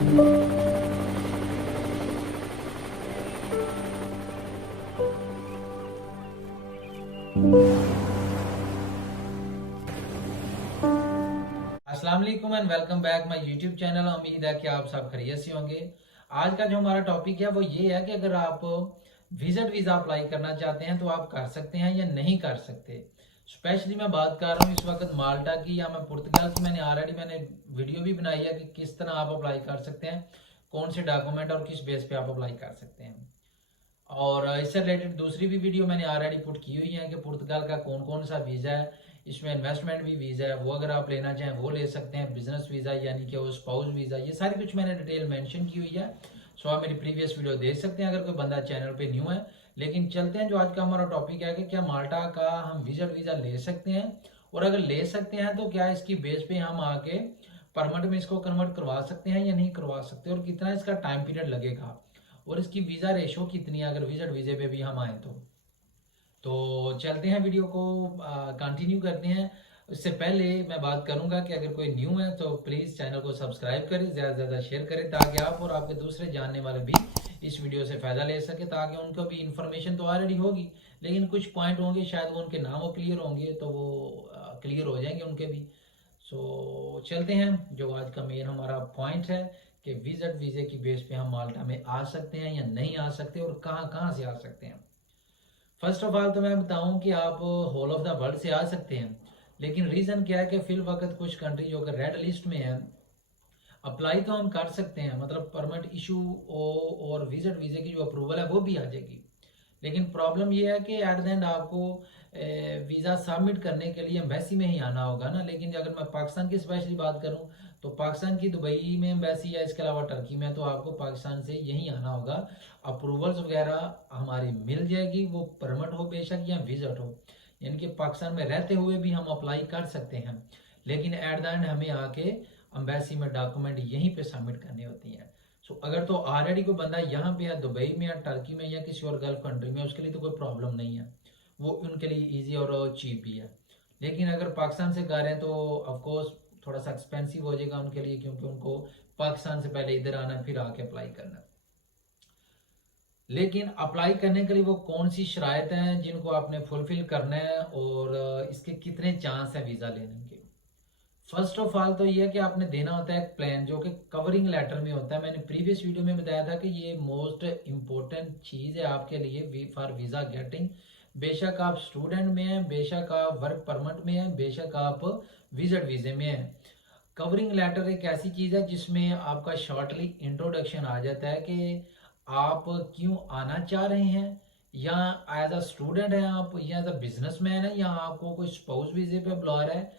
अस्सलाम वालेकुम and welcome back my YouTube channel. उम्मीद है कि आप सब खैरियत से होंगे। आज का जो हमारा टॉपिक है वो ये है कि अगर आप विजिट वीज़ा अप्लाई करना चाहते हैं तो आप कर सकते हैं या नहीं कर सकते। स्पेशली मैं बात कर रहा हूँ इस वक्त माल्टा की या मैं पुर्तगाल की। मैंने वीडियो भी बनाई है कि किस तरह आप अप्लाई कर सकते हैं, कौन से डॉक्यूमेंट और किस बेस पे आप अप्लाई कर सकते हैं। और इससे रिलेटेड दूसरी भी वीडियो मैंने ऑलरेडी पुट की हुई है कि पुर्तगाल का कौन कौन सा वीज़ा है, इसमें इन्वेस्टमेंट भी वीज़ा है, वो अगर आप लेना चाहें वो ले सकते हैं। बिजनेस वीज़ा यानी कि वो स्पाउस वीज़ा, ये सारी कुछ मैंने डिटेल मेंशन की हुई है। सो आप मेरी प्रीवियस वीडियो देख सकते हैं अगर कोई बंदा चैनल पे न्यू है। लेकिन चलते हैं, जो आज का हमारा टॉपिक है कि क्या माल्टा का हम विजिट वीज़ा ले सकते हैं, और अगर ले सकते हैं तो क्या इसकी बेस पे हम आके परमिट में इसको कन्वर्ट करवा सकते हैं या नहीं करवा सकते, और कितना इसका टाइम पीरियड लगेगा, और इसकी वीज़ा रेशो कितनी है अगर विजिट वीज़े पे भी हम आए तो चलते हैं, वीडियो को कंटिन्यू करते हैं। उससे पहले मैं बात करूंगा कि अगर कोई न्यू है तो प्लीज़ चैनल को सब्सक्राइब करें, ज़्यादा से ज़्यादा शेयर करें ताकि आप और आपके दूसरे जानने वाले भी इस वीडियो से फ़ायदा ले सके, ताकि उनको भी इन्फॉर्मेशन तो ऑलरेडी होगी लेकिन कुछ पॉइंट होंगे शायद वो उनके ना हो क्लियर होंगे, तो वो क्लियर हो जाएंगे उनके भी। सो चलते हैं, जो आज का मेन हमारा पॉइंट है कि विजिट वीज़े की बेस पे हम माल्टा में आ सकते हैं या नहीं आ सकते, और कहाँ कहाँ से आ सकते हैं। फर्स्ट ऑफ ऑल तो मैं बताऊं कि आप होल ऑफ द वर्ल्ड से आ सकते हैं, लेकिन रीज़न क्या है कि फिल वक्त कुछ कंट्री जो कि रेड लिस्ट में है, अप्लाई तो हम कर सकते हैं, मतलब परमिट इशू और विजिट वीज़े की जो अप्रूवल है वो भी आ जाएगी। लेकिन प्रॉब्लम ये है कि एट द एंड आपको वीज़ा सबमिट करने के लिए एम्बेसी में ही आना होगा ना। लेकिन अगर मैं पाकिस्तान की स्पेशली बात करूं तो पाकिस्तान की दुबई में एम्बेसी है, इसके अलावा टर्की में, तो आपको पाकिस्तान से यहीं आना होगा। अप्रूवल्स वगैरह हमारी मिल जाएगी, वो परमिट हो बेशक या विजिट हो, यानी कि पाकिस्तान में रहते हुए भी हम अप्लाई कर सकते हैं। लेकिन एट द एंड हमें आके एम्बेसी में डॉक्यूमेंट यहीं पे सबमिट करनी होती हैं। सो अगर तो ऑलरेडी कोई बंदा यहाँ पे है दुबई में या टर्की में या किसी और गल्फ कंट्री में, उसके लिए तो कोई प्रॉब्लम नहीं है, वो उनके लिए इजी और चीप भी है। लेकिन अगर पाकिस्तान से कर रहे हैं तो ऑफकोर्स थोड़ा सा एक्सपेंसिव हो जाएगा उनके लिए, क्योंकि उनको पाकिस्तान से पहले इधर आना फिर आके अप्लाई करना। लेकिन अप्लाई करने के लिए वो कौन सी शराइत हैं जिनको आपने फुलफिल करना है, और इसके कितने चांस हैं वीज़ा लेने के। फर्स्ट ऑफ ऑल तो ये है कि आपने देना होता है एक प्लान जो कि कवरिंग लेटर में होता है। मैंने प्रीवियस वीडियो में बताया था कि ये मोस्ट इम्पोर्टेंट चीज़ है आपके लिए फॉर वीज़ा गेटिंग। बेशक आप स्टूडेंट में हैं, बेशक आप वर्क परमिट में हैं, बेशक आप विजिट वीज़े में हैं, कवरिंग लेटर एक ऐसी चीज़ है जिसमें आपका शॉर्टली इंट्रोडक्शन आ जाता है कि आप क्यों आना चाह रहे हैं, या एज अ स्टूडेंट है आप, या एज अ बिजनेसमैन है, या आपको कोई स्पाउस वीज़े पे बुला रहा है,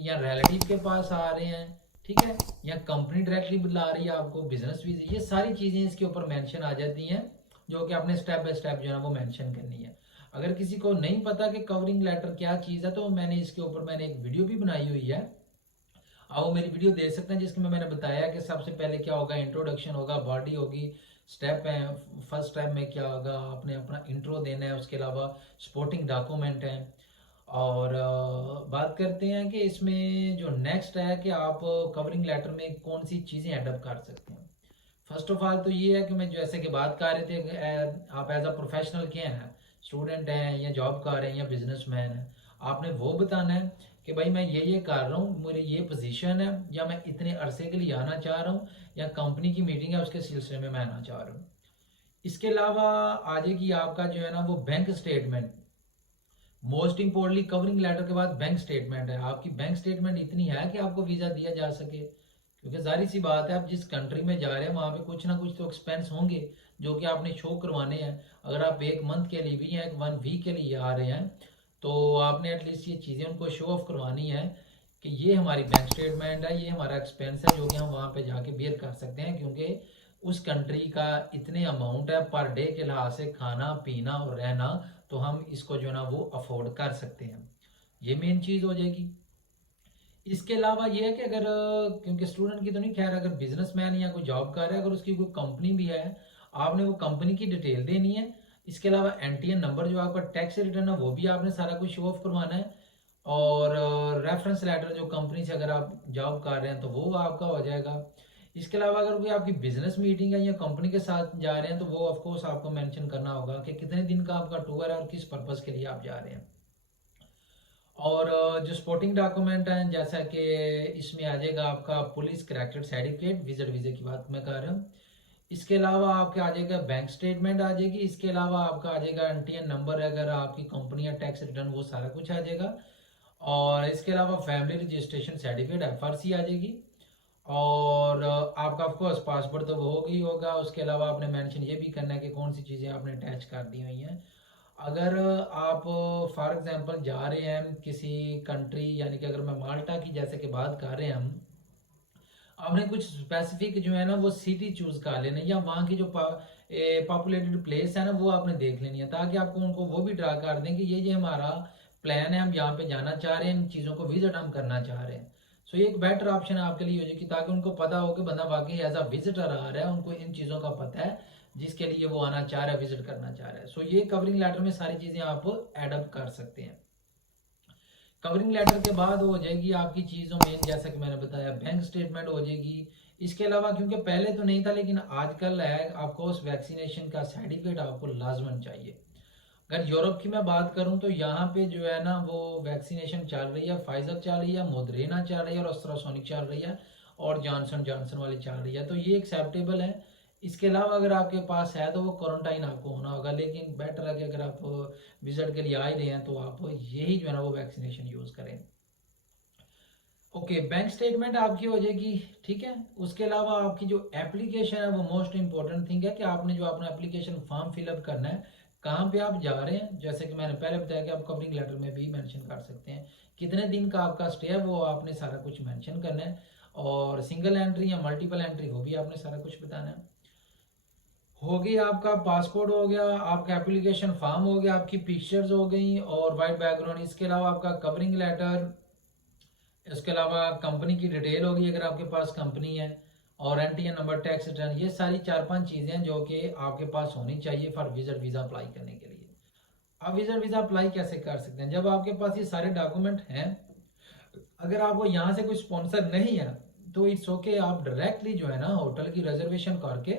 या रिलेटिव के पास आ रहे हैं, ठीक है, या कंपनी डायरेक्टली बुला रही है आपको बिजनेस वीज़ा। ये सारी चीज़ें इसके ऊपर मेंशन आ जाती हैं, जो कि आपने स्टेप बाय स्टेप जो है वो मेंशन करनी है। अगर किसी को नहीं पता कि कवरिंग लेटर क्या चीज़ है, तो मैंने एक वीडियो भी बनाई हुई है, आप वो मेरी वीडियो देख सकते हैं, जिसमें मैंने बताया कि सबसे पहले क्या होगा, इंट्रोडक्शन होगा, बॉडी होगी, स्टेप है। फर्स्ट स्टेप में क्या होगा, आपने अपना इंट्रो देना है, उसके अलावा सपोर्टिंग डॉक्यूमेंट है। और बात करते हैं कि इसमें जो नेक्स्ट है कि आप कवरिंग लेटर में कौन सी चीज़ें एडअप कर सकते हैं। फर्स्ट ऑफ ऑल तो ये है कि मैं जैसे कि बात कर रहे थे कि आप एज अ प्रोफेशनल क्या हैं, स्टूडेंट हैं या जॉब कर रहे हैं या बिजनेसमैन हैं, आपने वो बताना है कि भाई मैं ये कर रहा हूँ, मेरी ये पोजीशन है, या मैं इतने अरसे के लिए आना चाह रहा हूँ, या कंपनी की मीटिंग है उसके सिलसिले में मैं आना चाह रहा हूँ। इसके अलावा आ जाएगी आपका जो है ना वो bank statement. Most importantly covering letter के बाद बैंक स्टेटमेंट है। आपकी बैंक स्टेटमेंट इतनी है कि आपको वीज़ा दिया जा सके, क्योंकि जाहिर सी बात है आप जिस कंट्री में जा रहे हैं वहाँ पे कुछ ना कुछ तो एक्सपेंस होंगे जो कि आपने शो करवाने हैं। अगर आप एक मंथ के लिए भी या एक 1 वीक के लिए आ रहे हैं तो आपने एटलीस्ट ये चीज़ें उनको शो ऑफ करवानी है कि ये हमारी बैंक स्टेटमेंट है, ये हमारा एक्सपेंस है जो कि हम वहाँ पे जाके बेयर कर सकते हैं, क्योंकि उस कंट्री का इतने अमाउंट है पर डे के लिहाज से, खाना पीना और रहना, तो हम इसको जो है ना वो अफोर्ड कर सकते हैं। ये मेन चीज़ हो जाएगी। इसके अलावा ये है कि अगर क्योंकि स्टूडेंट की तो नहीं, खैर अगर बिजनेसमैन या कोई जॉब कर रहा है, अगर उसकी कोई कंपनी भी है, आपने वो कंपनी की डिटेल देनी है। इसके अलावा एनटीएन नंबर जो आपका टैक्स रिटर्न है वो भी आपने सारा कुछ शो ऑफ करवाना है। और रेफरेंस लेटर जो कंपनी से अगर आप जॉब कर रहे हैं तो वो आपका हो जाएगा। इसके अलावा अगर कोई आपकी बिजनेस मीटिंग है या कंपनी के साथ जा रहे हैं तो वो ऑफ कोर्स आपको मेंशन करना होगा कि कितने दिन का आपका टूर है और किस पर्पस के लिए आप जा रहे हैं। और जो स्पोर्टिंग डॉक्यूमेंट हैं जैसा कि इसमें आ जाएगा आपका पुलिस करेक्टेड सर्टिफिकेट, विजिट वीजे की बात मैं कर रहा हूँ। इसके अलावा आपके आ जाएगा बैंक स्टेटमेंट आ जाएगी। इसके अलावा आपका आ जाएगा एनटीएन नंबर, अगर आपकी कंपनी या टैक्स रिटर्न, वो सारा कुछ आ जाएगा। और इसके अलावा फैमिली रजिस्ट्रेशन सर्टिफिकेट एफआरसी आ जाएगी। और आपका ऑफकोर्स पासपोर्ट तो वो होगा ही होगा। उसके अलावा आपने मेंशन ये भी करना है कि कौन सी चीज़ें आपने अटैच कर दी हुई हैं। अगर आप फॉर एग्जांपल जा रहे हैं किसी कंट्री, यानी कि अगर मैं माल्टा की जैसे कि बात कर रहे हैं हम, आपने कुछ स्पेसिफिक जो है ना वो सिटी चूज कर लेना, या वहाँ की जो पॉपुलेटेड प्लेस है ना वो आपने देख लेनी है, ताकि आपको उनको वो भी ड्रा कर दें कि ये हमारा प्लान है, हम यहाँ पे जाना चाह रहे हैं, इन चीज़ों को विजिट हम करना चाह रहे हैं। सो ये एक बेटर ऑप्शन आपके लिए हो जाएगी, ताकि उनको पता हो कि बंदा वाकई एज अ विजिटर आ रहा है, उनको इन चीज़ों का पता है जिसके लिए वो आना चाह रहा है, विजिट करना चाह रहा है। सो ये कवरिंग लेटर में सारी चीज़ें आप एडअप कर सकते हैं। कवरिंग लेटर के बाद हो जाएगी आपकी चीज़ों में, जैसा कि मैंने बताया, बैंक स्टेटमेंट हो जाएगी। इसके अलावा क्योंकि पहले तो नहीं था लेकिन आजकल है, आपको उस वैक्सीनेशन का सर्टिफिकेट आपको लाजमन चाहिए। अगर यूरोप की मैं बात करूं तो यहाँ पे जो है ना वो वैक्सीनेशन चल रही है, फाइजर चल रही है, मोदरेना चल रही है और एस्ट्रासोनिक चल रही है और जॉनसन जॉनसन वाली चल रही है, तो ये एक्सेप्टेबल है। इसके अलावा अगर आपके पास है तो वो क्वारंटाइन आपको होना होगा, लेकिन बेटर है कि अगर आप विजिट के लिए आ ही रहे हैं तो आप यही जो है ना वो वैक्सीनेशन यूज करें। ओके, बैंक स्टेटमेंट आपकी हो जाएगी, ठीक है। उसके अलावा आपकी जो एप्लीकेशन है वो मोस्ट इंपॉर्टेंट थिंग है कि आपने जो अपना एप्लीकेशन फॉर्म फिलअप करना है, कहाँ पे आप जा रहे हैं। जैसे कि मैंने पहले बताया कि आप कवरिंग लेटर में भी मेंशन कर सकते हैं कितने दिन का आपका स्टे है, वो आपने सारा कुछ मेंशन करना है। और सिंगल एंट्री या मल्टीपल एंट्री, वो भी आपने सारा कुछ बताना है। हो गई, आपका पासपोर्ट हो गया, आपका एप्लीकेशन फॉर्म हो गया, आपकी पिक्चर्स हो गई और वाइट बैकग्राउंड। इसके अलावा आपका कवरिंग लेटर, इसके अलावा कंपनी की डिटेल होगी अगर आपके पास कंपनी है, और एनटीएन नंबर, टैक्स रिटर्न, ये सारी 4-5 चीज़ें हैं जो कि आपके पास होनी चाहिए फॉर विजिट वीज़ा अप्लाई करने के लिए। अब विजिट वीज़ा अप्लाई कैसे कर सकते हैं? जब आपके पास ये सारे डॉक्यूमेंट हैं, अगर आपको यहाँ से कोई स्पॉन्सर नहीं है तो इट्स ओके, आप डायरेक्टली जो है ना होटल की रिजर्वेशन करके,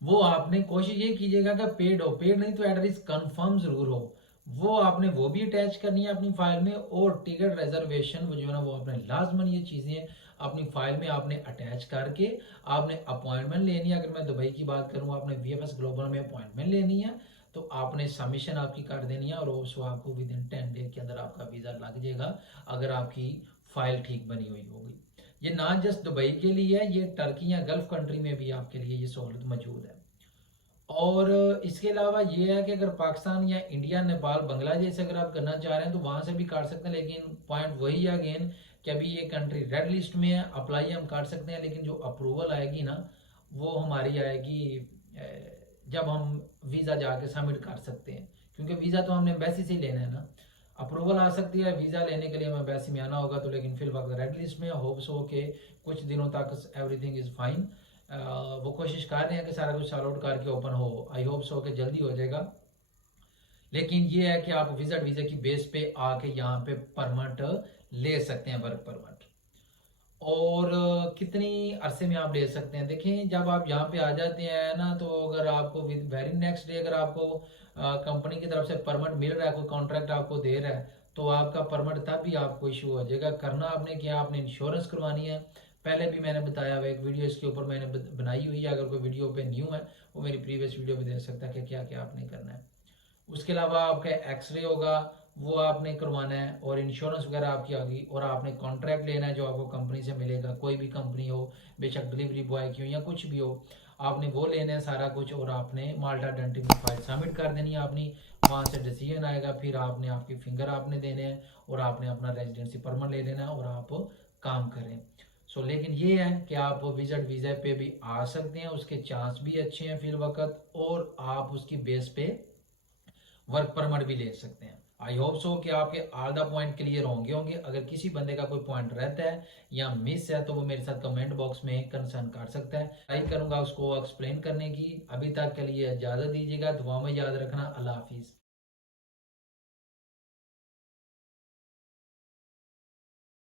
वो आपने कोशिश ये कीजिएगा कि पेड हो, पेड नहीं तो एटलीस्ट कंफर्म जरूर हो, वो आपने वो भी अटैच करनी है अपनी फाइल में। और टिकट रिजर्वेशन वो जो है ना वो आपने लाजमन ये चीज़ें अपनी फाइल में आपने अटैच करके आपने अपॉइंटमेंट लेनी है। अगर मैं दुबई की बात करूँ, आपने वीएफएस ग्लोबल में अपॉइंटमेंट लेनी है, तो आपने सबमिशन आपकी कर देनी है और उसको आपको विद इन 10 डे के अंदर आपका वीज़ा लग जाएगा, अगर आपकी फाइल ठीक बनी हुई होगी। ये ना जस्ट दुबई के लिए है, ये टर्की या गल्फ कंट्री में भी आपके लिए ये सहूलत मौजूद है। और इसके अलावा ये है कि अगर पाकिस्तान या इंडिया, नेपाल, बांग्लादेश अगर आप करना चाह रहे हैं तो वहाँ से भी कर सकते हैं, लेकिन पॉइंट वही है अगेन कि अभी ये कंट्री रेड लिस्ट में है। अप्लाई हम कर सकते हैं, लेकिन जो अप्रूवल आएगी ना वो हमारी आएगी जब हम वीज़ा जाके सबमिट कर सकते हैं, क्योंकि वीज़ा तो हमने एम्बेसी से ही लेना है ना। अप्रूवल आ सकती है, वीज़ा लेने के लिए हमें एम्बेसी में आना होगा, तो लेकिन फिर वक्त रेड लिस्ट में होप्स हो के कुछ दिनों तक एवरीथिंग इज़ फाइन। वो कोशिश कर रहे हैं कि सारा कुछ सॉल्व आउट करके ओपन हो, आई होप सो कि जल्दी हो जाएगा। लेकिन ये है कि आप विजिट वीजा की बेस पे आके यहाँ पे परमिट ले सकते हैं, वर्क परमिट। और कितनी अरसे में आप ले सकते हैं? देखें, जब आप यहाँ पे आ जाते हैं ना, तो अगर आपको विद वेरी नेक्स्ट डे अगर आपको कंपनी की तरफ से परमिट मिल रहा है, कोई कॉन्ट्रैक्ट आपको दे रहा है, तो आपका परमिट तब भी आपको इशू हो जाएगा। करना आपने क्या, आपने इंश्योरेंस करवानी है। पहले भी मैंने बताया हुआ, एक वीडियो इसके ऊपर मैंने बनाई हुई है, अगर कोई वीडियो पे न्यू है वो मेरी प्रीवियस वीडियो भी देख सकता है कि क्या क्या आपने करना है। उसके अलावा आपका एक्सरे होगा, वो आपने करवाना है, और इंश्योरेंस वगैरह आपकी आ गई। और आपने कॉन्ट्रैक्ट लेना है जो आपको कंपनी से मिलेगा, कोई भी कंपनी हो, बेशक डिलीवरी बॉय की हो या कुछ भी हो, आपने वो लेना है सारा कुछ। और आपने माल्टा डेंटिंग में फाइल सबमिट कर देनी है अपनी, वहाँ से डिसीजन आएगा, फिर आपने आपकी फिंगर आपने देने हैं और आपने अपना रेजिडेंसी परमिट ले लेना है और आप काम करें। लेकिन ये है कि आप विजिट वीज़ा पे भी आ सकते हैं, उसके चांस भी अच्छे हैं फिल वक्त, और आप उसकी बेस पे वर्क परमिट भी ले सकते हैं। आई होप सो कि आपके ऑल द पॉइंट क्लियर होंगे। अगर किसी बंदे का कोई पॉइंट रहता है या मिस है तो वो मेरे साथ कमेंट बॉक्स में कंसर्न कर सकता है, ट्राई करूंगा उसको एक्सप्लेन करने की। अभी तक के लिए इजाज़त दीजिएगा, दुआ में याद रखना। अल्लाह हाफिज़।